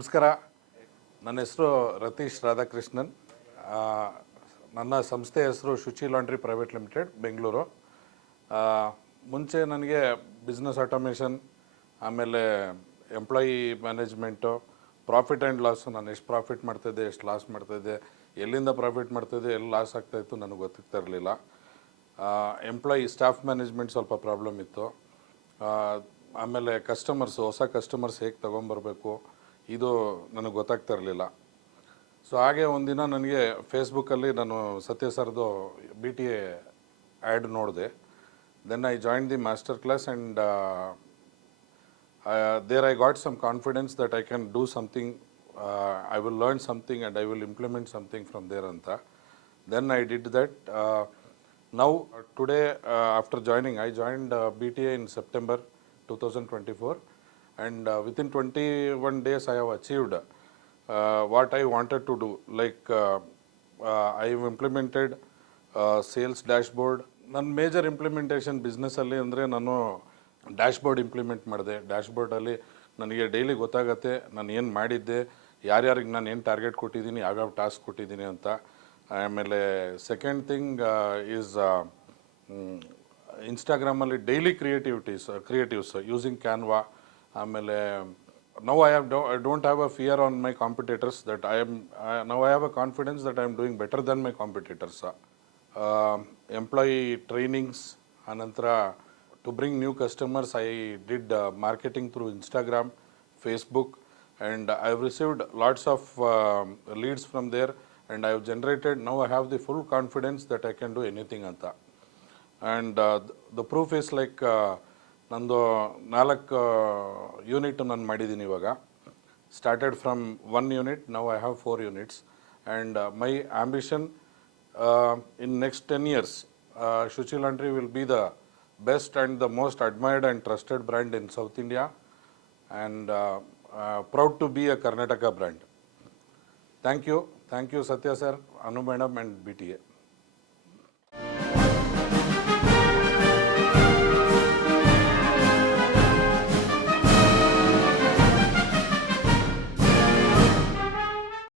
ನಮಸ್ಕಾರ. ನನ್ನ ಹೆಸರು ರತೀಶ್ ರಾಧಾಕೃಷ್ಣನ್. ನನ್ನ ಸಂಸ್ಥೆ ಹೆಸರು ಶುಚಿ ಲಾಂಡ್ರಿ ಪ್ರೈವೇಟ್ ಲಿಮಿಟೆಡ್, ಬೆಂಗಳೂರು. ಮುಂಚೆ ನನಗೆ ಬಿಸ್ನೆಸ್ ಆಟೋಮೇಷನ್, ಆಮೇಲೆ employee management, profit and loss, ನಾನು ಎಷ್ಟು ಪ್ರಾಫಿಟ್ ಮಾಡ್ತಾಯಿದ್ದೆ, ಎಷ್ಟು ಲಾಸ್ ಮಾಡ್ತಾಯಿದ್ದೆ, ಎಲ್ಲಿಂದ ಪ್ರಾಫಿಟ್ ಮಾಡ್ತಾಯಿದ್ದೆ, ಎಲ್ಲಿ ಲಾಸ್ ಆಗ್ತಾಯಿತ್ತು ನನಗೆ ಗೊತ್ತಾಗ್ತಾ ಇರಲಿಲ್ಲ. ಎಂಪ್ಲಾಯಿ ಸ್ಟಾಫ್ ಮ್ಯಾನೇಜ್ಮೆಂಟ್ ಸ್ವಲ್ಪ ಪ್ರಾಬ್ಲಮ್ ಇತ್ತು. ಆಮೇಲೆ ಕಸ್ಟಮರ್ಸು, ಹೊಸ ಕಸ್ಟಮರ್ಸ್ ಹೇಗೆ ತೊಗೊಂಬರ್ಬೇಕು, ಇದು ನನಗೆ ಗೊತ್ತಾಗ್ತಾ ಇರಲಿಲ್ಲ. ಸೊ ಹಾಗೆ ಒಂದಿನ ನನಗೆ ಫೇಸ್ಬುಕ್ಕಲ್ಲಿ ನಾನು ಸತ್ಯ ಸರ್ದು BTA ಆ್ಯಡ್ ನೋಡಿದೆ. Then I join the master class and there I got some confidence that I can do something, I will learn something and I will implement something from there anta. Then I did that. Now today, after joining, I joined BTA in September 2024, and within 21 days I have achieved what I wanted to do. Like I have implemented sales dashboard. ನನ್ನ major implementation ಬಿಸ್ನೆಸ್ಸಲ್ಲಿ ಅಂದರೆ ನಾನು dashboard implement ಮಾಡಿದೆ. ಡ್ಯಾಶ್ಬೋರ್ಡಲ್ಲಿ ನನಗೆ daily ಗೊತ್ತಾಗತ್ತೆ ನಾನು ಏನು ಮಾಡಿದ್ದೆ, ಯಾರ್ಯಾರಿಗೆ ನಾನು ಏನು ಟಾರ್ಗೆಟ್ ಕೊಟ್ಟಿದ್ದೀನಿ, ಯಾವ್ಯಾವ ಟಾಸ್ಕ್ ಕೊಟ್ಟಿದ್ದೀನಿ ಅಂತ. ಆಮೇಲೆ ಸೆಕೆಂಡ್ ಥಿಂಗ್ ಈಸ್ ಇನ್ಸ್ಟಾಗ್ರಾಮಲ್ಲಿ ಡೈಲಿ ಕ್ರಿಯೇಟಿವ್ಸ್ ಯೂಸಿಂಗ್ ಕ್ಯಾನ್ವಾ. ಆಮೇಲೆ now I don't have a fear on my competitors, that now I have a confidence that I am doing better than my competitors. Employee trainings, ananತರ to bring new customers, I did marketing through Instagram, Facebook, and I have received lots of leads from there, and I have generated, now I have the full confidence that I can do anything anta. And the proof is like ನಂದು 4 unit ನಾನು ಮಾಡಿದ್ದೀನಿ ಇವಾಗ. Started from 1 unit, now I have 4 units. And my ambition in next 10 years, Shuchi Laundry will be the best and the most admired and trusted brand in South India, and proud to be a Karnataka brand. Thank you Satya sir, Anu madam and BTA.